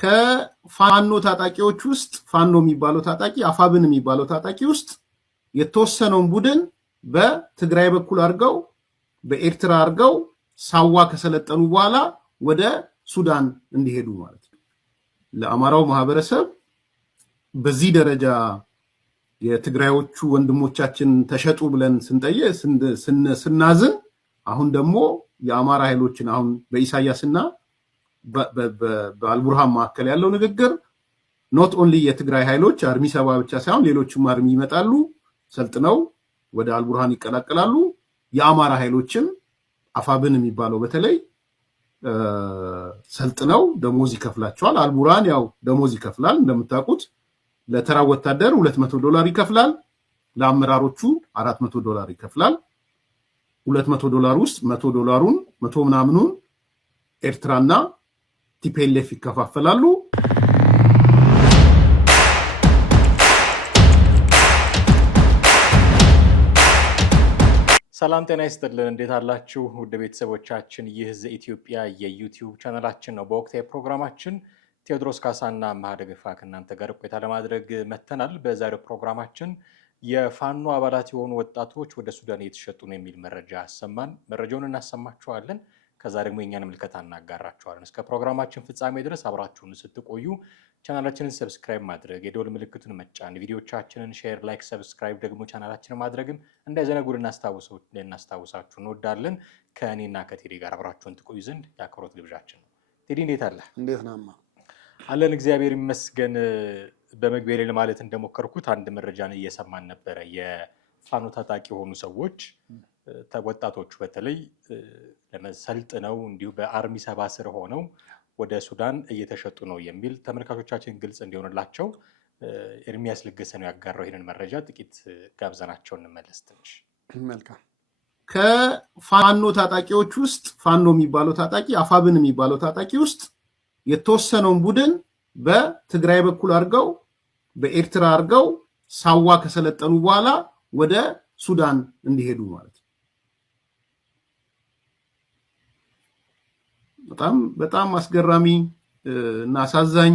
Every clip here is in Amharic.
ከፋኖ ታጣቂዎች ውስጥ ፋኖ የሚባለው ታጣቂ አፋብን የሚባለው ታጣቂ ውስጥ የተወሰነውን ቡድን በትግራይ በኩል አድርገው በኤርትራ አድርገው ሳዋ ከሰለጠኑ በኋላ ወደ ሱዳን እንዲሄዱ ማለት ነው። ለአማራው ማህበረሰብ በዚህ ደረጃ የትግራዮቹ ወንድሞቻችን ተሸጡ ብለን ስናዝን አሁን ደግሞ የአማራ ኃይሎችን አሁን በኢሳያስና በአልቡርሃን መካከል ያለው ንግግር ኖት ኦንሊ የትግራይ ኃይሎች አርሚ ሰባ ብቻ ሳይሆን ሌሎችም አርሚ ይመጣሉ፣ ሰልጥነው ወደ አልቡርሃን ይቀላቀላሉ። የአማራ ኃይሎችን አፋብን የሚባለው በተለይ ሰልጥነው ደሞዝ ይከፍላቸዋል። አልቡርሃን ያው ደሞዝ ይከፍላል እንደምታውቁት። ለተራ ወታደር $200 ይከፍላል፣ ለአመራሮቹ $400 ይከፍላል። $200 ውስጥ $100ን 100 ምናምኑን ኤርትራና ቲፒኤልኤፍ ይከፋፈላሉ። ሰላም ጤና ይስጥልን። እንዴት አላችሁ ውድ ቤተሰቦቻችን? ይህ ዘኢትዮጵያ የዩቲዩብ ቻናላችን ነው። በወቅታዊ ፕሮግራማችን ቴዎድሮስ ካሳና ማህደገፋ ከእናንተ ጋር ቆይታ ለማድረግ መተናል። በዛሬው ፕሮግራማችን የፋኖ አባላት የሆኑ ወጣቶች ወደ ሱዳን እየተሸጡ ነው የሚል መረጃ አሰማን። መረጃውን እናሰማችኋለን። ከዛ ደግሞ የኛን ምልከታ እናጋራችኋለን። እስከ ፕሮግራማችን ፍጻሜ ድረስ አብራችሁን ስትቆዩ ቻናላችንን ሰብስክራይብ ማድረግ፣ የደወል ምልክቱን መጫን፣ ቪዲዮቻችንን ሼር፣ ላይክ፣ ሰብስክራይብ ደግሞ ቻናላችንን ማድረግም እንዳይዘነጉ ልናስታውሳችሁ እንወዳለን። ከእኔና ከቴዲ ጋር አብራችሁን ትቆዩ ዘንድ የአክብሮት ግብዣችን ነው። ቴዲ እንዴት አለ? እንዴት ናማ? አለን እግዚአብሔር ይመስገን። በመግቢያ ላይ ለማለት እንደሞከርኩት አንድ መረጃን እየሰማን ነበረ። የፋኖ ታጣቂ የሆኑ ሰዎች ወጣቶቹ በተለይ ለመሰልጥነው እንዲሁ በአርሚ ሰባ ስር ሆነው ወደ ሱዳን እየተሸጡ ነው የሚል ተመልካቾቻችን ግልጽ እንዲሆንላቸው ኤርሚያስ ለገሰ ነው ያጋራው ይህንን መረጃ። ጥቂት ጋብዘናቸው እንመለስ። ትንሽ መልካም። ከፋኖ ታጣቂዎች ውስጥ ፋኖ የሚባለው ታጣቂ አፋብን የሚባለው ታጣቂ ውስጥ የተወሰነውን ቡድን በትግራይ በኩል አድርገው በኤርትራ አድርገው ሳዋ ከሰለጠኑ በኋላ ወደ ሱዳን እንዲሄዱ ማለት ነው። በጣም አስገራሚ እና አሳዛኝ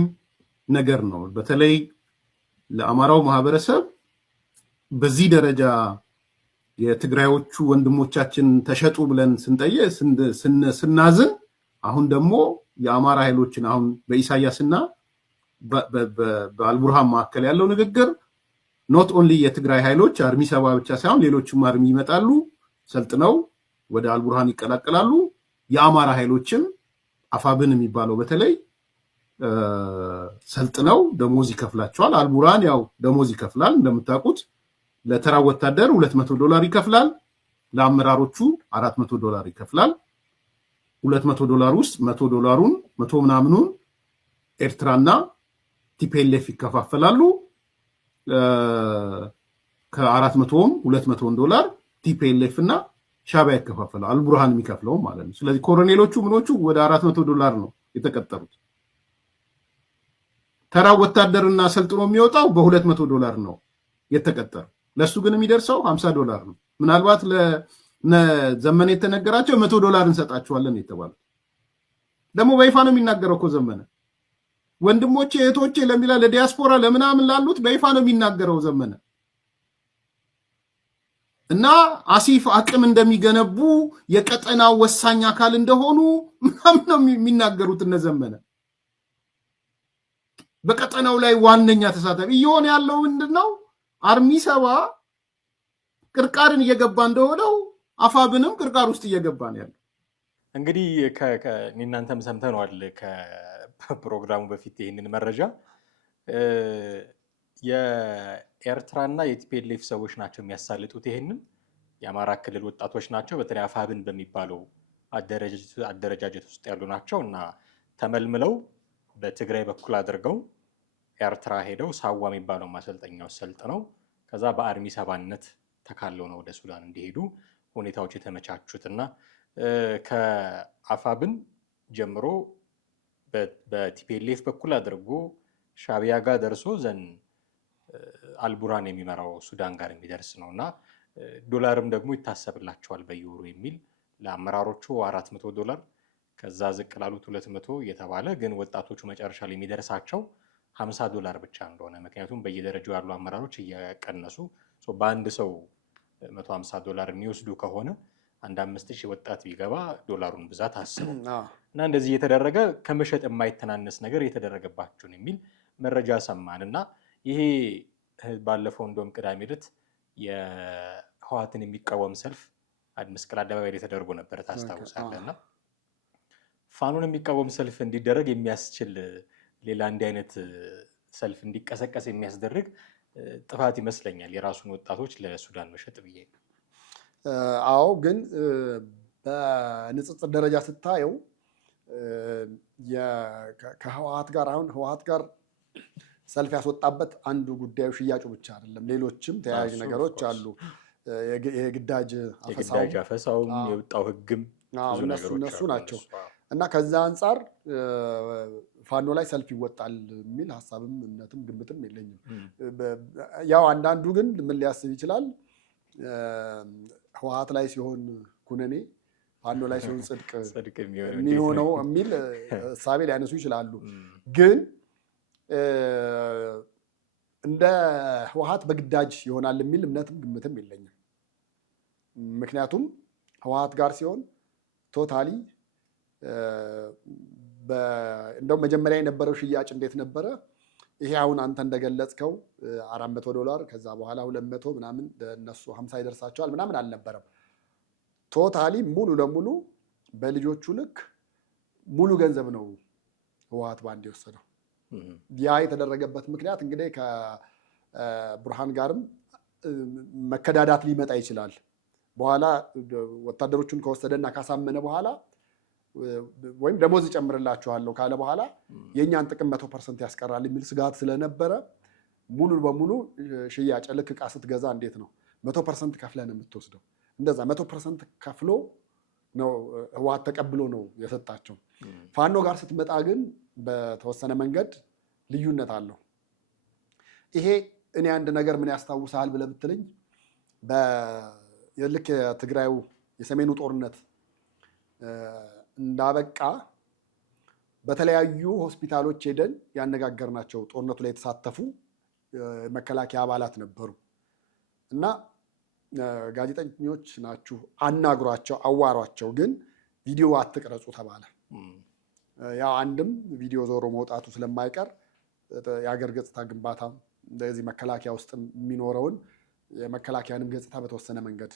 ነገር ነው። በተለይ ለአማራው ማህበረሰብ በዚህ ደረጃ የትግራዮቹ ወንድሞቻችን ተሸጡ ብለን ስናዝን አሁን ደግሞ የአማራ ኃይሎችን አሁን በኢሳያስና በአልቡርሃን መካከል ያለው ንግግር ኖት ኦንሊ የትግራይ ኃይሎች አርሚ ሰባ ብቻ ሳይሆን ሌሎችም አርሚ ይመጣሉ፣ ሰልጥነው ወደ አልቡርሃን ይቀላቀላሉ። የአማራ ኃይሎችን አፋብን የሚባለው በተለይ ሰልጥነው ደሞዝ ይከፍላቸዋል። አልቡርሃን ያው ደሞዝ ይከፍላል እንደምታውቁት። ለተራ ወታደር $200 ይከፍላል፣ ለአመራሮቹ $400 ይከፍላል። $200 ውስጥ $100ን 100 ምናምኑን ኤርትራና ቲፒኤልኤፍ ይከፋፈላሉ። ከ400ም $200 ቲፒኤልኤፍ እና ሻዕቢያ ይከፋፈላል። አልቡርሃን የሚከፍለው ማለት ነው። ስለዚህ ኮሎኔሎቹ ምኖቹ ወደ $400 ነው የተቀጠሩት። ተራ ወታደርና ሰልጥኖ የሚወጣው $200 ነው የተቀጠረው። ለሱ ግን የሚደርሰው $50 ነው። ምናልባት ለዘመነ የተነገራቸው $100 እንሰጣቸዋለን የተባለው ደግሞ በይፋ ነው የሚናገረው እኮ ዘመነ። ወንድሞቼ እህቶቼ ለሚላ ለዲያስፖራ ለምናምን ላሉት በይፋ ነው የሚናገረው ዘመነ። እና አሲፍ አቅም እንደሚገነቡ የቀጠናው ወሳኝ አካል እንደሆኑ ምናምን ነው የሚናገሩት እነ ዘመነ። በቀጠናው ላይ ዋነኛ ተሳታፊ እየሆነ ያለው ምንድነው? አርሚ ሰባ ቅርቃርን እየገባ እንደሆነው አፋብንም ቅርቃር ውስጥ እየገባ ነው ያለው። እንግዲህ እናንተም ሰምተነዋል ከፕሮግራሙ በፊት ይህንን መረጃ። የኤርትራና የቲፒኤልኤፍ ሰዎች ናቸው የሚያሳልጡት። ይህንን የአማራ ክልል ወጣቶች ናቸው። በተለይ አፋብን በሚባለው አደረጃጀት ውስጥ ያሉ ናቸው እና ተመልምለው በትግራይ በኩል አድርገው ኤርትራ ሄደው ሳዋ የሚባለው ማሰልጠኛው ሰልጥነው ከዛ በአርሚ ሰባነት ተካለው ነው ወደ ሱዳን እንዲሄዱ ሁኔታዎች የተመቻቹትና ከአፋብን ጀምሮ በቲፒኤልኤፍ በኩል አድርጎ ሻዕቢያ ጋር ደርሶ ዘን አልቡርሃን የሚመራው ሱዳን ጋር የሚደርስ ነውና ዶላርም ደግሞ ይታሰብላቸዋል በዩሮ የሚል ለአመራሮቹ $400 ከዛ ዝቅ ላሉት $200 እየተባለ ግን ወጣቶቹ መጨረሻ ላይ የሚደርሳቸው $50 ብቻ እንደሆነ ምክንያቱም በየደረጃው ያሉ አመራሮች እየቀነሱ በአንድ ሰው $150 የሚወስዱ ከሆነ አንድ 5000 ወጣት ቢገባ ዶላሩን ብዛት አስበው እና እንደዚህ እየተደረገ ከመሸጥ የማይተናነስ ነገር እየተደረገባቸውን የሚል መረጃ ሰማን እና ይሄ ባለፈው እንደውም ቅዳሜ ዕለት የህወሓትን የሚቃወም ሰልፍ መስቀል አደባባይ ላይ ተደርጎ ነበር ታስታውሳለህ። እና ፋኖን የሚቃወም ሰልፍ እንዲደረግ የሚያስችል ሌላ እንዲህ አይነት ሰልፍ እንዲቀሰቀስ የሚያስደርግ ጥፋት ይመስለኛል የራሱን ወጣቶች ለሱዳን መሸጥ ብዬ። አዎ ግን በንጽጽር ደረጃ ስታየው ከህወሓት ጋር አሁን ህወሓት ጋር ሰልፍ ያስወጣበት አንዱ ጉዳዩ ሽያጩ ብቻ አይደለም፣ ሌሎችም ተያያዥ ነገሮች አሉ። የግዳጅ አፈሳውም የወጣው ህግም እነሱ ናቸው እና ከዛ አንጻር ፋኖ ላይ ሰልፍ ይወጣል የሚል ሀሳብም እምነትም ግምትም የለኝም። ያው አንዳንዱ ግን ምን ሊያስብ ይችላል፣ ህወሓት ላይ ሲሆን ኩነኔ ፋኖ ላይ ሲሆን ጽድቅ የሚሆነው የሚል እሳቤ ሊያነሱ ይችላሉ። ግን እንደ ህወሓት በግዳጅ ይሆናል የሚል እምነትም ግምትም የለኝም። ምክንያቱም ህወሓት ጋር ሲሆን ቶታሊ እንደው መጀመሪያ የነበረው ሽያጭ እንዴት ነበረ? ይሄ አሁን አንተ እንደገለጽከው $400 ከዛ በኋላ 200 ምናምን እነሱ 50 ይደርሳቸዋል ምናምን አልነበረም። ቶታሊ ሙሉ ለሙሉ በልጆቹ ልክ ሙሉ ገንዘብ ነው ህወሓት ባንድ የወሰደው። ያ የተደረገበት ምክንያት እንግዲህ ከብርሃን ጋርም መከዳዳት ሊመጣ ይችላል። በኋላ ወታደሮቹን ከወሰደና ካሳመነ በኋላ ወይም ደሞዝ እጨምርላችኋለሁ ካለ በኋላ የእኛን ጥቅም 100% ያስቀራል የሚል ስጋት ስለነበረ ሙሉ በሙሉ ሽያጭ ልክ ዕቃ ስትገዛ እንዴት ነው 100% ከፍለህ ነው የምትወስደው? እንደዛ 100% ከፍሎ ነው ህወሓት ተቀብሎ ነው የሰጣቸው። ፋኖ ጋር ስትመጣ ግን በተወሰነ መንገድ ልዩነት አለው። ይሄ እኔ አንድ ነገር ምን ያስታውሳል ብለህ ብትለኝ ልክ የትግራዩ የሰሜኑ ጦርነት እንዳበቃ በተለያዩ ሆስፒታሎች ሄደን ያነጋገርናቸው ጦርነቱ ላይ የተሳተፉ መከላከያ አባላት ነበሩ እና ጋዜጠኞች ናችሁ አናግሯቸው፣ አዋሯቸው፣ ግን ቪዲዮ አትቅረጹ ተባለ። ያው አንድም ቪዲዮ ዞሮ መውጣቱ ስለማይቀር የሀገር ገጽታ ግንባታ እንደዚህ መከላከያ ውስጥ የሚኖረውን የመከላከያንም ገጽታ በተወሰነ መንገድ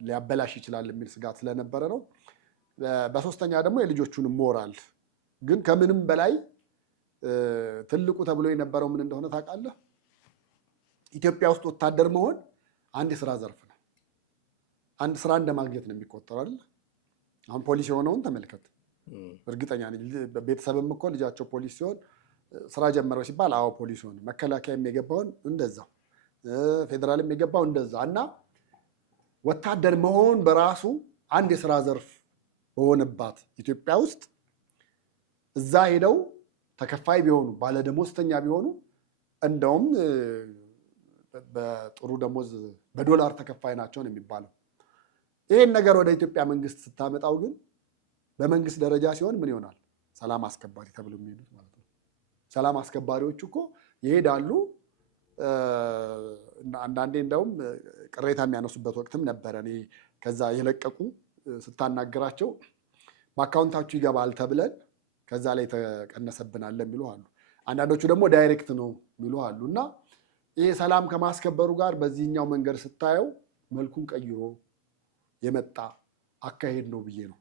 ሊያበላሽ ይችላል የሚል ስጋት ስለነበረ ነው። በሶስተኛ ደግሞ የልጆቹንም ሞራል ግን ከምንም በላይ ትልቁ ተብሎ የነበረው ምን እንደሆነ ታውቃለህ? ኢትዮጵያ ውስጥ ወታደር መሆን አንድ የስራ ዘርፍ ነው። አንድ ስራ እንደማግኘት ነው የሚቆጠረው አይደል? አሁን ፖሊስ የሆነውን ተመልከት። እርግጠኛ ነኝ ቤተሰብም እኮ ልጃቸው ፖሊስ ሲሆን ስራ ጀመረው ሲባል አዎ ፖሊስ ሆነ። መከላከያ የሚገባውን እንደዛው፣ ፌዴራል የሚገባው እንደዛ እና ወታደር መሆን በራሱ አንድ የስራ ዘርፍ በሆነባት ኢትዮጵያ ውስጥ እዛ ሄደው ተከፋይ ቢሆኑ ባለደሞዝተኛ ቢሆኑ እንደውም በጥሩ ደሞዝ በዶላር ተከፋይ ናቸው ነው የሚባለው። ይህን ነገር ወደ ኢትዮጵያ መንግስት ስታመጣው ግን በመንግስት ደረጃ ሲሆን ምን ይሆናል? ሰላም አስከባሪ ተብሎ የሚሄዱት ማለት ነው። ሰላም አስከባሪዎች እኮ ይሄዳሉ። አንዳንዴ እንደውም ቅሬታ የሚያነሱበት ወቅትም ነበረ። እኔ ከዛ የለቀቁ ስታናገራቸው በአካውንታችሁ ይገባል ተብለን ከዛ ላይ ተቀነሰብናል የሚሉ አሉ። አንዳንዶቹ ደግሞ ዳይሬክት ነው የሚሉ አሉ። እና ይሄ ሰላም ከማስከበሩ ጋር በዚህኛው መንገድ ስታየው መልኩን ቀይሮ የመጣ አካሄድ ነው ብዬ ነው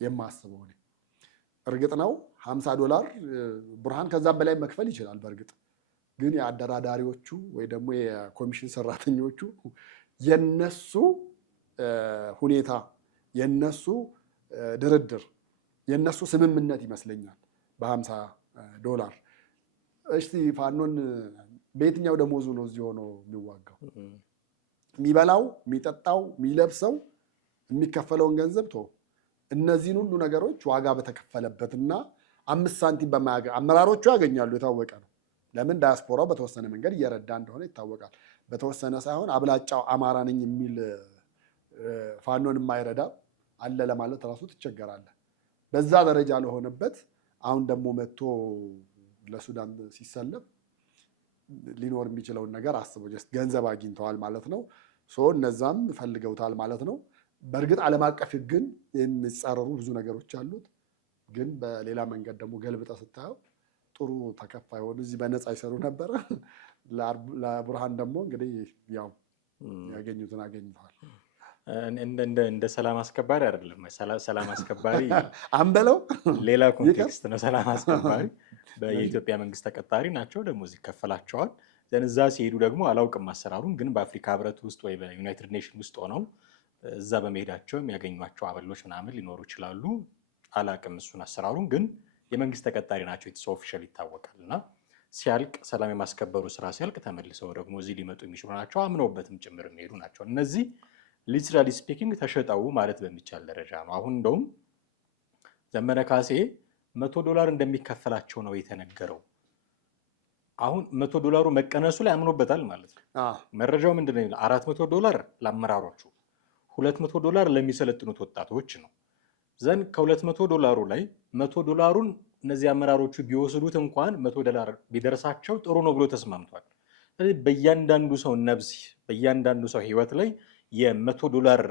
የማስበው። እርግጥ ነው $50 ብርሃን ከዛም በላይ መክፈል ይችላል። በእርግጥ ግን የአደራዳሪዎቹ ወይ ደግሞ የኮሚሽን ሰራተኞቹ የነሱ ሁኔታ፣ የነሱ ድርድር፣ የነሱ ስምምነት ይመስለኛል $50። እስቲ ፋኖን በየትኛው ደሞዙ ነው እዚህ ሆኖ የሚዋጋው? የሚበላው፣ የሚጠጣው፣ የሚለብሰው፣ የሚከፈለውን ገንዘብ ቶ እነዚህን ሁሉ ነገሮች ዋጋ በተከፈለበትና 5 ሳንቲም በማያገኝ አመራሮቹ ያገኛሉ፣ የታወቀ ነው። ለምን ዳያስፖራው በተወሰነ መንገድ እየረዳ እንደሆነ ይታወቃል። በተወሰነ ሳይሆን አብላጫው አማራ ነኝ የሚል ፋኖን የማይረዳ አለ ለማለት ራሱ ትቸገራለህ። በዛ ደረጃ ለሆነበት አሁን ደግሞ መጥቶ ለሱዳን ሲሰለፍ ሊኖር የሚችለውን ነገር አስበው። ጀስት ገንዘብ አግኝተዋል ማለት ነው። እነዛም ፈልገውታል ማለት ነው። በእርግጥ ዓለም አቀፍ ሕግን የሚጻረሩ ብዙ ነገሮች አሉት። ግን በሌላ መንገድ ደግሞ ገልብጠ ስታየው ጥሩ ተከፋይ ሆኑ። እዚህ በነፃ ይሰሩ ነበረ። ለቡርሃን ደግሞ እንግዲህ ያው ያገኙትን አገኝተዋል። እንደ ሰላም አስከባሪ አይደለም። ሰላም አስከባሪ አንበለው ሌላ ኮንቴክስት ነው። ሰላም አስከባሪ የኢትዮጵያ መንግስት ተቀጣሪ ናቸው፣ ደሞዝ ይከፈላቸዋል። እዛ ሲሄዱ ደግሞ አላውቅም አሰራሩን፣ ግን በአፍሪካ ህብረት ውስጥ ወይ በዩናይትድ ኔሽን ውስጥ ሆነው እዛ በመሄዳቸው የሚያገኟቸው አበሎች ምናምን ሊኖሩ ይችላሉ። አላውቅም እሱን አሰራሩን፣ ግን የመንግስት ተቀጣሪ ናቸው። ኢትስ ኦፊሻል ይታወቃል። እና ሲያልቅ ሰላም የማስከበሩ ስራ ሲያልቅ ተመልሰው ደግሞ እዚህ ሊመጡ የሚችሉ ናቸው። አምነውበትም ጭምር የሚሄዱ ናቸው። እነዚህ ሊትራሊ ስፒኪንግ ተሸጠው ማለት በሚቻል ደረጃ ነው። አሁን እንደውም ዘመነ ካሴ $100 እንደሚከፈላቸው ነው የተነገረው። አሁን $100 መቀነሱ ላይ አምኖበታል ማለት ነው። መረጃው ምንድነው? $400 ለአመራሮቹ፣ $200 ለሚሰለጥኑት ወጣቶች ነው። ዘንድ $200 ላይ $100ን እነዚህ አመራሮቹ ቢወስዱት እንኳን $100 ቢደርሳቸው ጥሩ ነው ብሎ ተስማምቷል። ስለዚህ በእያንዳንዱ ሰው ነብስ፣ በእያንዳንዱ ሰው ህይወት ላይ $100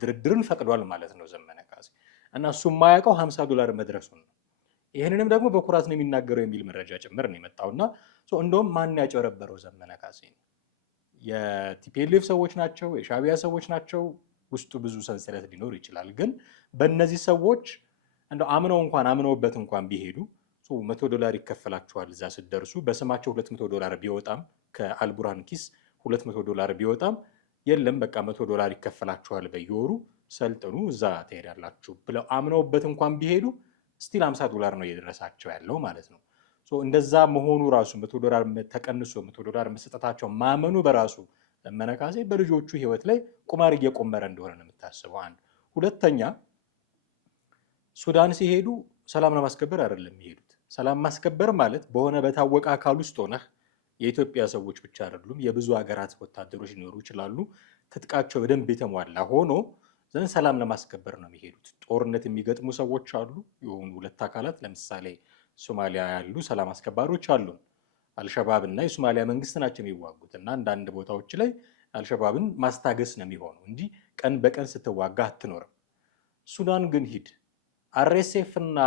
ድርድርን ፈቅዷል ማለት ነው ዘመነ ካሴ። እና እሱ የማያውቀው $50 መድረሱን ነው። ይህንንም ደግሞ በኩራት ነው የሚናገረው የሚል መረጃ ጭምር ነው የመጣውና እንደውም ማን ያጨረበረው ዘመነ ካሴ ነው? የቲፒኤልኤፍ ሰዎች ናቸው? የሻዕቢያ ሰዎች ናቸው? ውስጡ ብዙ ሰንሰለት ሊኖር ይችላል። ግን በእነዚህ ሰዎች እንደው አምነውበት እንኳን ቢሄዱ $100 ይከፈላቸዋል። እዛ ስትደርሱ በስማቸው $200 ቢወጣም ከአልቡርሃን ኪስ $200 ቢወጣም የለም በቃ $100 ይከፈላቸዋል በየወሩ ሰልጥኑ እዛ ትሄዳላችሁ ብለው አምነውበት እንኳን ቢሄዱ ስቲል $50 ነው እየደረሳቸው ያለው ማለት ነው። እንደዛ መሆኑ ራሱ $100 ተቀንሶ $100 መሰጠታቸው ማመኑ በራሱ ዘመነ ካሴ በልጆቹ ህይወት ላይ ቁማር እየቆመረ እንደሆነ ነው የምታስበው። አንድ ሁለተኛ፣ ሱዳን ሲሄዱ ሰላም ለማስከበር አይደለም የሚሄዱት። ሰላም ማስከበር ማለት በሆነ በታወቀ አካል ውስጥ ሆነህ የኢትዮጵያ ሰዎች ብቻ አይደሉም፣ የብዙ ሀገራት ወታደሮች ሊኖሩ ይችላሉ። ትጥቃቸው በደንብ የተሟላ ሆኖ ዘንድ ሰላም ለማስከበር ነው የሚሄዱት። ጦርነት የሚገጥሙ ሰዎች አሉ፣ የሆኑ ሁለት አካላት። ለምሳሌ ሶማሊያ ያሉ ሰላም አስከባሪዎች አሉ። አልሸባብ እና የሶማሊያ መንግስት ናቸው የሚዋጉት እና አንዳንድ ቦታዎች ላይ አልሸባብን ማስታገስ ነው የሚሆነው እንጂ ቀን በቀን ስትዋጋ አትኖርም። ሱዳን ግን ሂድ፣ አርኤስኤፍ እና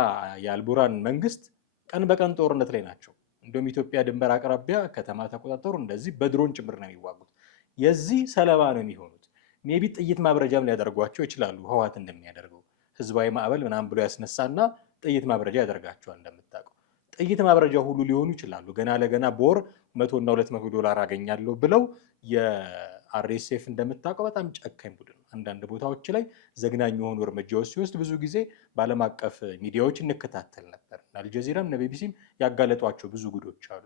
የአልቡርሃን መንግስት ቀን በቀን ጦርነት ላይ ናቸው። እንደውም ኢትዮጵያ ድንበር አቅራቢያ ከተማ ተቆጣጠሩ፣ እንደዚህ በድሮን ጭምር ነው የሚዋጉት። የዚህ ሰለባ ነው የሚሆኑት። ሜቢ ጥይት ማብረጃም ሊያደርጓቸው ይችላሉ። ህወሓት እንደሚያደርገው ህዝባዊ ማዕበል ምናምን ብሎ ያስነሳና ጥይት ማብረጃ ያደርጋቸዋል። እንደምታውቀው ጥይት ማብረጃ ሁሉ ሊሆኑ ይችላሉ። ገና ለገና በወር $100 እና $200 አገኛለሁ ብለው የአርኤስኤፍ እንደምታውቀው በጣም ጨካኝ ቡድን ነው። አንዳንድ ቦታዎች ላይ ዘግናኝ የሆኑ እርምጃዎች ሲወስድ ብዙ ጊዜ በዓለም አቀፍ ሚዲያዎች እንከታተል ነበር። አልጀዚራም እና ቢቢሲም ያጋለጧቸው ብዙ ጉዶች አሉ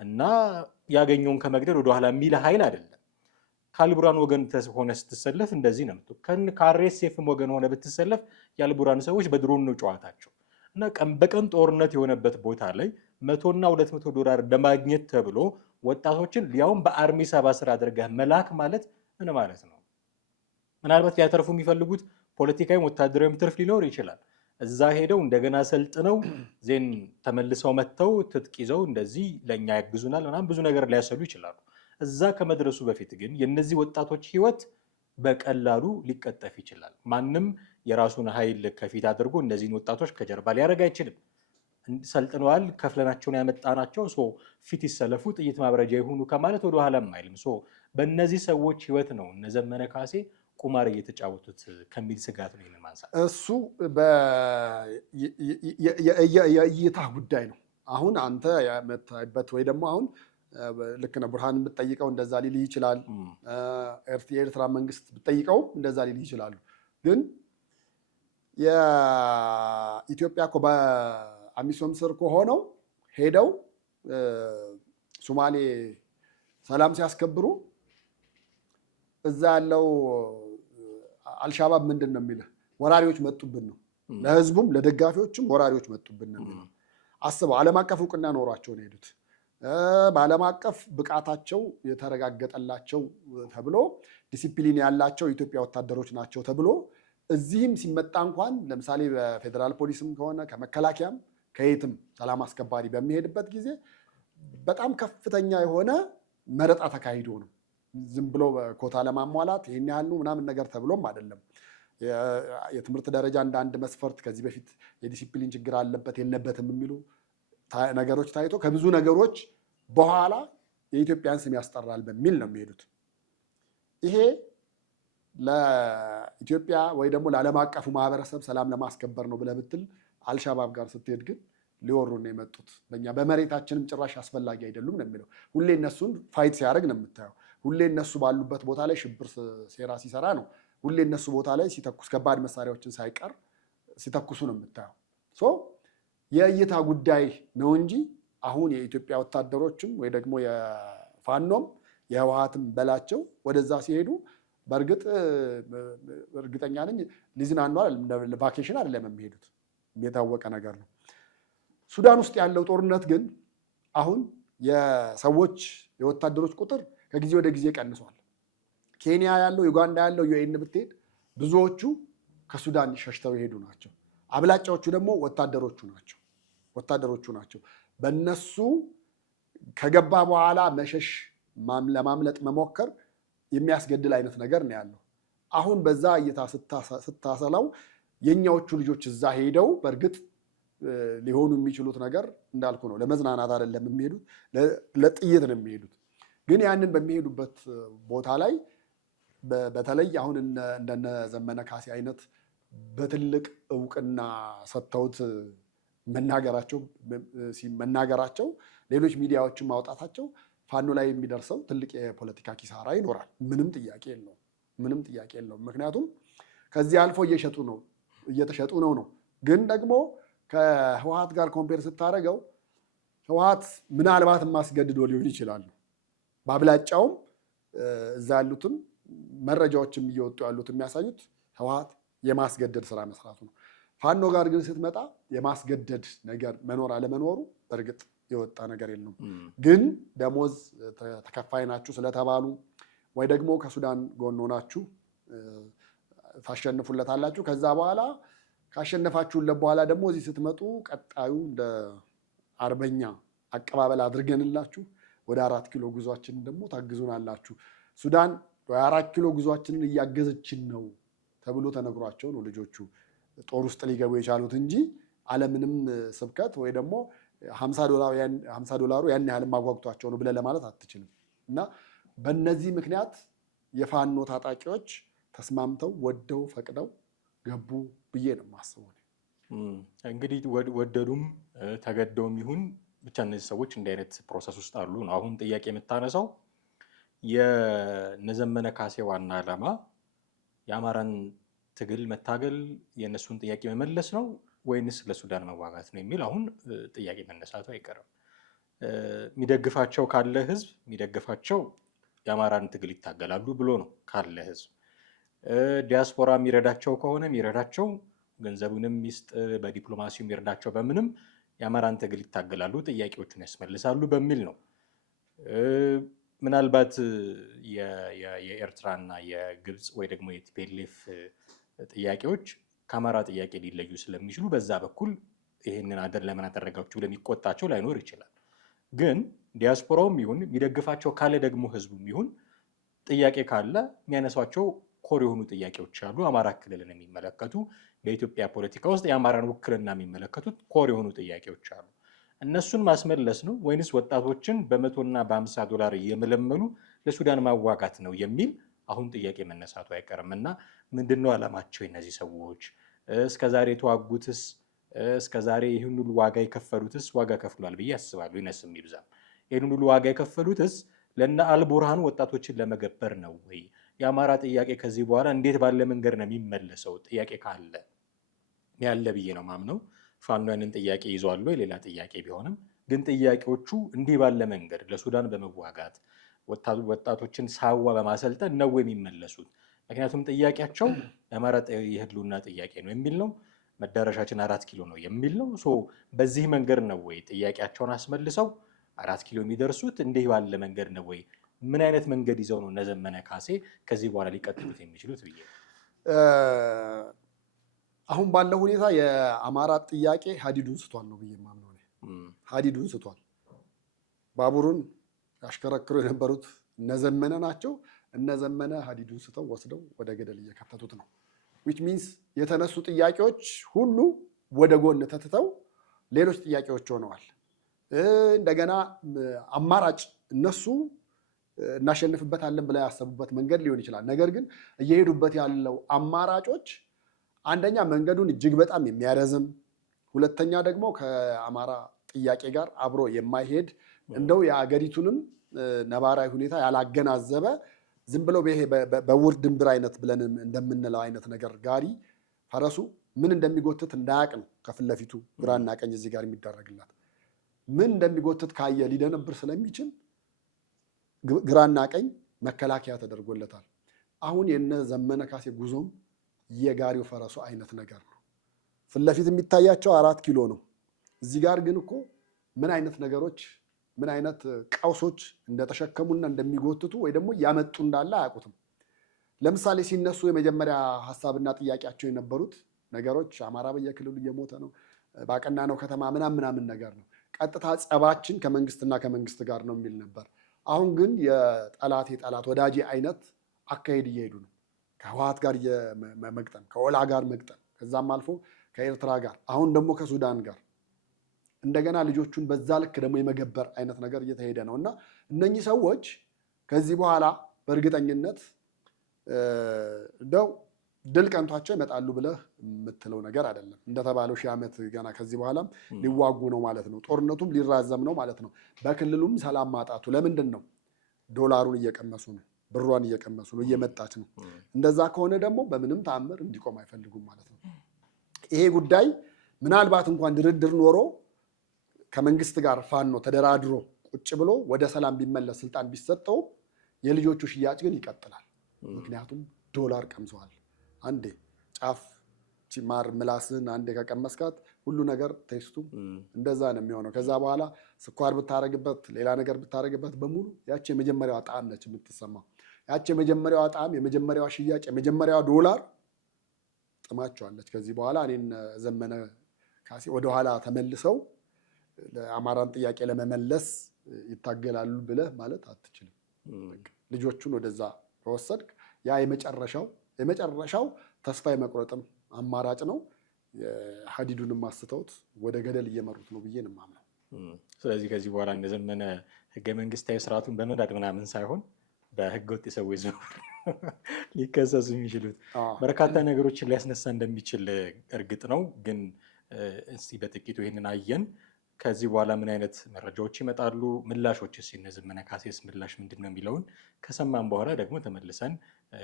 እና ያገኘውን ከመግደል ወደኋላ የሚል ኃይል አይደለም። ከአልቡርሃን ወገን ሆነ ስትሰለፍ እንደዚህ ነው። ከአርኤስኤፍም ወገን ሆነ ብትሰለፍ የአልቡርሃን ሰዎች በድሮን ነው ጨዋታቸው እና ቀን በቀን ጦርነት የሆነበት ቦታ ላይ $100 እና $200 ለማግኘት ተብሎ ወጣቶችን ሊያውም በአርሚ ሰባ ስር አድርገህ መላክ ማለት ምን ማለት ነው? ምናልባት ሊያተርፉ የሚፈልጉት ፖለቲካዊም ወታደራዊም ትርፍ ሊኖር ይችላል። እዛ ሄደው እንደገና ሰልጥነው ዜን ተመልሰው መጥተው ትጥቅ ይዘው እንደዚህ ለእኛ ያግዙናል ምናምን ብዙ ነገር ሊያሰሉ ይችላሉ። እዛ ከመድረሱ በፊት ግን የነዚህ ወጣቶች ህይወት በቀላሉ ሊቀጠፍ ይችላል። ማንም የራሱን ኃይል ከፊት አድርጎ እነዚህን ወጣቶች ከጀርባ ሊያደርግ አይችልም። ሰልጥነዋል፣ ከፍለናቸውን ያመጣናቸው ፊት ይሰለፉ፣ ጥይት ማብረጃ ይሁኑ ከማለት ወደ ኋላም አይልም። በእነዚህ ሰዎች ህይወት ነው እነ ዘመነ ካሴ ቁማር እየተጫወቱት ከሚል ስጋት ነው ይህንን ማንሳት። እሱ የእይታ ጉዳይ ነው። አሁን አንተ የምታይበት ወይ ደግሞ አሁን ልክ ነው። ቡርሃን ብትጠይቀው እንደዛ ሊልህ ይችላል። የኤርትራ መንግስት ብትጠይቀው እንደዛ ሊልህ ይችላሉ። ግን የኢትዮጵያ እኮ በአሚሶም ስር ከሆነው ሄደው ሶማሌ ሰላም ሲያስከብሩ እዛ ያለው አልሻባብ ምንድን ነው የሚልህ? ወራሪዎች መጡብን ነው። ለህዝቡም ለደጋፊዎችም ወራሪዎች መጡብን ነው የሚለው። አስበው፣ ዓለም አቀፍ እውቅና ኖሯቸው ነው የሄዱት። በዓለም አቀፍ ብቃታቸው የተረጋገጠላቸው ተብሎ ዲሲፕሊን ያላቸው የኢትዮጵያ ወታደሮች ናቸው ተብሎ እዚህም ሲመጣ እንኳን ለምሳሌ በፌዴራል ፖሊስም ከሆነ ከመከላከያም ከየትም ሰላም አስከባሪ በሚሄድበት ጊዜ በጣም ከፍተኛ የሆነ መረጣ ተካሂዶ ነው። ዝም ብሎ ኮታ ለማሟላት ይህን ያህል ነው ምናምን ነገር ተብሎም አይደለም። የትምህርት ደረጃ እንደ አንድ መስፈርት ከዚህ በፊት የዲሲፕሊን ችግር አለበት የለበትም የሚሉ ነገሮች ታይቶ ከብዙ ነገሮች በኋላ የኢትዮጵያን ስም ያስጠራል በሚል ነው የሚሄዱት። ይሄ ለኢትዮጵያ ወይ ደግሞ ለዓለም አቀፉ ማህበረሰብ ሰላም ለማስከበር ነው ብለህ ብትል አልሻባብ ጋር ስትሄድ ግን ሊወሩ ነው የመጡት። በእኛ በመሬታችንም ጭራሽ አስፈላጊ አይደሉም ነው የሚለው። ሁሌ እነሱን ፋይት ሲያደርግ ነው የምታየው። ሁሌ እነሱ ባሉበት ቦታ ላይ ሽብር ሴራ ሲሰራ ነው። ሁሌ እነሱ ቦታ ላይ ሲተኩስ ከባድ መሳሪያዎችን ሳይቀር ሲተኩሱ ነው የምታየው። የእይታ ጉዳይ ነው እንጂ አሁን የኢትዮጵያ ወታደሮችም ወይ ደግሞ የፋኖም የህወሓትም በላቸው ወደዛ ሲሄዱ በእርግጥ እርግጠኛ ነኝ ሊዝናኑ ቫኬሽን አይደለም የሚሄዱት፣ የታወቀ ነገር ነው። ሱዳን ውስጥ ያለው ጦርነት ግን አሁን የሰዎች የወታደሮች ቁጥር ከጊዜ ወደ ጊዜ ቀንሷል። ኬንያ ያለው ዩጋንዳ ያለው ዩኤን ብትሄድ ብዙዎቹ ከሱዳን ሸሽተው የሄዱ ናቸው። አብላጫዎቹ ደግሞ ወታደሮቹ ናቸው። በእነሱ ከገባ በኋላ መሸሽ ለማምለጥ መሞከር የሚያስገድል አይነት ነገር ነው ያለው። አሁን በዛ እይታ ስታሰላው የኛዎቹ ልጆች እዛ ሄደው በእርግጥ ሊሆኑ የሚችሉት ነገር እንዳልኩ ነው። ለመዝናናት አይደለም የሚሄዱት፣ ለጥይት ነው የሚሄዱት። ግን ያንን በሚሄዱበት ቦታ ላይ በተለይ አሁን እንደነ ዘመነ ካሴ አይነት በትልቅ እውቅና ሰጥተውት መናገራቸው ሌሎች ሚዲያዎችን ማውጣታቸው ፋኖ ላይ የሚደርሰው ትልቅ የፖለቲካ ኪሳራ ይኖራል። ምንም ጥያቄ የለውም። ምክንያቱም ከዚህ አልፎ እየተሸጡ ነው። ግን ደግሞ ከህወሓት ጋር ኮምፔር ስታደርገው ህወሓት ምናልባት ማስገድዶ ሊሆን ይችላሉ። በአብላጫውም እዛ ያሉትም መረጃዎችም እየወጡ ያሉት የሚያሳዩት ህወሓት የማስገደድ ስራ መስራቱ ነው። ፋኖ ጋር ግን ስትመጣ የማስገደድ ነገር መኖር አለመኖሩ በእርግጥ የወጣ ነገር የለም። ግን ደሞዝ ተከፋይ ናችሁ ስለተባሉ ወይ ደግሞ ከሱዳን ጎን ሆናችሁ ታሸንፉለታላችሁ። ከዛ በኋላ ካሸነፋችሁለት በኋላ ደግሞ እዚህ ስትመጡ ቀጣዩ እንደ አርበኛ አቀባበል አድርገንላችሁ ወደ 4 ኪሎ ጉዟችንን ደግሞ ታግዙናላችሁ። ሱዳን የ4 ኪሎ ጉዟችንን እያገዘችን ነው ተብሎ ተነግሯቸው ነው ልጆቹ ጦር ውስጥ ሊገቡ የቻሉት እንጂ አለምንም ስብከት ወይ ደግሞ $50 ያን ያህል ማጓጉቷቸው ነው ብለህ ለማለት አትችልም። እና በእነዚህ ምክንያት የፋኖ ታጣቂዎች ተስማምተው ወደው ፈቅደው ገቡ ብዬ ነው የማስበው። እንግዲህ ወደዱም ተገደውም ይሁን ብቻ እነዚህ ሰዎች እንዲህ አይነት ፕሮሰስ ውስጥ አሉ ነው። አሁን ጥያቄ የምታነሳው የነዘመነ ካሴ ዋና ዓላማ የአማራን ትግል መታገል የእነሱን ጥያቄ መመለስ ነው ወይንስ ለሱዳን መዋጋት ነው የሚል አሁን ጥያቄ መነሳቱ አይቀርም። የሚደግፋቸው ካለ ህዝብ የሚደግፋቸው የአማራን ትግል ይታገላሉ ብሎ ነው ካለ ህዝብ። ዲያስፖራ የሚረዳቸው ከሆነ የሚረዳቸው ገንዘቡንም ሚስጥ በዲፕሎማሲው የሚረዳቸው በምንም የአማራን ትግል ይታገላሉ፣ ጥያቄዎቹን ያስመልሳሉ በሚል ነው። ምናልባት የኤርትራና የግብፅ ወይ ደግሞ የቲፒኤልኤፍ ጥያቄዎች ከአማራ ጥያቄ ሊለዩ ስለሚችሉ በዛ በኩል ይህንን ለምን አደረጋችሁ ለሚቆጣቸው ላይኖር ይችላል። ግን ዲያስፖራውም ይሁን የሚደግፋቸው ካለ ደግሞ ህዝቡም ይሁን ጥያቄ ካለ የሚያነሷቸው ኮር የሆኑ ጥያቄዎች አሉ። አማራ ክልልን የሚመለከቱ በኢትዮጵያ ፖለቲካ ውስጥ የአማራን ውክልና የሚመለከቱት ኮር የሆኑ ጥያቄዎች አሉ። እነሱን ማስመለስ ነው ወይንስ ወጣቶችን $100 እና $50 እየመለመሉ ለሱዳን ማዋጋት ነው የሚል አሁን ጥያቄ መነሳቱ አይቀርም። እና ምንድነው ዓላማቸው እነዚህ ሰዎች? እስከዛሬ የተዋጉትስ እስከዛሬ ይህን ሁሉ ዋጋ የከፈሉትስ ዋጋ ከፍሏል ብዬ አስባለሁ። ይነስም ይብዛም ይህን ሁሉ ዋጋ የከፈሉትስ ለነ አልቡርሃን ወጣቶችን ለመገበር ነው ወይ? የአማራ ጥያቄ ከዚህ በኋላ እንዴት ባለ መንገድ ነው የሚመለሰው? ጥያቄ ካለ ያለ ብዬ ነው ማምነው። ፋኖ ያንን ጥያቄ ይዟል ወይ ሌላ ጥያቄ ቢሆንም ግን ጥያቄዎቹ እንዲህ ባለ መንገድ ለሱዳን በመዋጋት ወጣቶችን ሳዋ በማሰልጠን ነው የሚመለሱት። ምክንያቱም ጥያቄያቸው የአማራ የህልውና ጥያቄ ነው የሚል ነው። መዳረሻችን 4 ኪሎ ነው የሚል ነው። በዚህ መንገድ ነው ወይ ጥያቄያቸውን አስመልሰው 4 ኪሎ የሚደርሱት? እንዲህ ባለ መንገድ ነው ወይ? ምን አይነት መንገድ ይዘው ነው እነ ዘመነ ካሴ ከዚህ በኋላ ሊቀጥሉት የሚችሉት ብዬ አሁን ባለው ሁኔታ የአማራ ጥያቄ ሀዲዱን ስቷል ነው ብዬ የማምነው። ሀዲዱን ስቷል። ባቡሩን ያሽከረክሩ የነበሩት እነዘመነ ናቸው። እነዘመነ ሀዲዱን ስተው ወስደው ወደ ገደል እየከተቱት ነው። ዊች ሚንስ የተነሱ ጥያቄዎች ሁሉ ወደ ጎን ተትተው ሌሎች ጥያቄዎች ሆነዋል። እንደገና አማራጭ እነሱ እናሸንፍበታለን ብለው ያሰቡበት መንገድ ሊሆን ይችላል። ነገር ግን እየሄዱበት ያለው አማራጮች አንደኛ መንገዱን እጅግ በጣም የሚያረዝም፣ ሁለተኛ ደግሞ ከአማራ ጥያቄ ጋር አብሮ የማይሄድ እንደው የአገሪቱንም ነባራዊ ሁኔታ ያላገናዘበ ዝም ብለው በውር ድንብር አይነት ብለን እንደምንለው አይነት ነገር ጋሪ ፈረሱ ምን እንደሚጎትት እንዳያቅ ነው ከፊት ለፊቱ ግራና ቀኝ እዚህ ጋር የሚደረግላት ምን እንደሚጎትት ካየ ሊደነብር ስለሚችል ግራና ቀኝ መከላከያ ተደርጎለታል። አሁን የነ ዘመነ ካሴ ጉዞም የጋሪው ፈረሱ አይነት ነገር ነው። ፊት ለፊት የሚታያቸው 4 ኪሎ ነው። እዚህ ጋር ግን እኮ ምን አይነት ነገሮች ምን አይነት ቀውሶች እንደተሸከሙና እንደሚጎትቱ ወይ ደግሞ ያመጡ እንዳለ አያውቁትም። ለምሳሌ ሲነሱ የመጀመሪያ ሀሳብና ጥያቄያቸው የነበሩት ነገሮች አማራ በየክልሉ እየሞተ ነው፣ ባቀና ነው ከተማ ምናምን ነገር ነው። ቀጥታ ጸባችን ከመንግስትና ከመንግስት ጋር ነው የሚል ነበር። አሁን ግን የጠላት ወዳጄ አይነት አካሄድ እየሄዱ ነው። ከህወሓት ጋር መግጠም፣ ከኦላ ጋር መግጠም፣ ከዛም አልፎ ከኤርትራ ጋር፣ አሁን ደግሞ ከሱዳን ጋር እንደገና ልጆቹን በዛ ልክ ደግሞ የመገበር አይነት ነገር እየተሄደ ነው እና እነኚህ ሰዎች ከዚህ በኋላ በእርግጠኝነት እንደው ድል ቀንቷቸው ይመጣሉ ብለህ የምትለው ነገር አይደለም። እንደተባለው 1000 ዓመት ገና ከዚህ በኋላም ሊዋጉ ነው ማለት ነው። ጦርነቱም ሊራዘም ነው ማለት ነው። በክልሉም ሰላም ማጣቱ ለምንድን ነው? ዶላሩን እየቀመሱ ነው፣ ብሯን እየቀመሱ ነው፣ እየመጣች ነው። እንደዛ ከሆነ ደግሞ በምንም ተአምር እንዲቆም አይፈልጉም ማለት ነው። ይሄ ጉዳይ ምናልባት እንኳን ድርድር ኖሮ ከመንግስት ጋር ፋኖ ተደራድሮ ቁጭ ብሎ ወደ ሰላም ቢመለስ ስልጣን ቢሰጠው የልጆቹ ሽያጭ ግን ይቀጥላል። ምክንያቱም ዶላር ቀምሰዋል። አንዴ ጫፍ ማር ምላስን አንዴ ከቀመስካት ሁሉ ነገር ቴስቱ እንደዛ ነው የሚሆነው። ከዛ በኋላ ስኳር ብታረግበት ሌላ ነገር ብታረግበት በሙሉ ያቺ የመጀመሪያዋ ጣዕም ነች የምትሰማው። ያቺ የመጀመሪያዋ ጣዕም፣ የመጀመሪያዋ ሽያጭ፣ የመጀመሪያዋ ዶላር ጥማቸዋለች። ከዚህ በኋላ እኔን ዘመነ ካሴ ወደኋላ ተመልሰው ለአማራን ጥያቄ ለመመለስ ይታገላሉ ብለህ ማለት አትችልም። ልጆቹን ወደዛ ከወሰድክ ያ የመጨረሻው ተስፋ የመቁረጥም አማራጭ ነው። ሀዲዱንም አስተውት ወደ ገደል እየመሩት ነው ብዬ ነው የማምነው። ስለዚህ ከዚህ በኋላ እንደዘመነ ህገ መንግስታዊ ስርዓቱን በመናድ ምናምን ሳይሆን በህገወጥ የሰዎች ዝውውር ሊከሰሱ የሚችሉት በርካታ ነገሮችን ሊያስነሳ እንደሚችል እርግጥ ነው። ግን እስቲ በጥቂቱ ይህንን አየን። ከዚህ በኋላ ምን አይነት መረጃዎች ይመጣሉ? ምላሾችስ እነ ዘመነ ካሴስ ምላሽ ምንድን ነው የሚለውን ከሰማን በኋላ ደግሞ ተመልሰን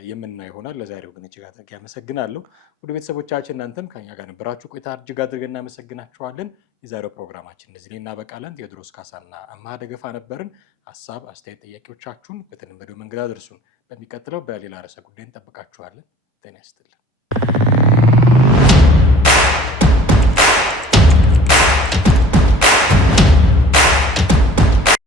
የምናየው ይሆናል። ለዛሬው ግን እጅግ አድርጌ አመሰግናለሁ። ወደ ቤተሰቦቻችን እናንተም ከኛ ጋር ነበራችሁ ቆይታ እጅግ አድርገን እናመሰግናችኋለን። የዛሬው ፕሮግራማችን እዚህ ላይ እናበቃለን። ቴዎድሮስ ካሳና አማሃ ደገፋ ነበርን። ሀሳብ፣ አስተያየት፣ ጥያቄዎቻችሁን በተለመደው መንገድ አድርሱን። በሚቀጥለው በሌላ ርዕሰ ጉዳይ እንጠብቃችኋለን። ጤና ይስጥልን።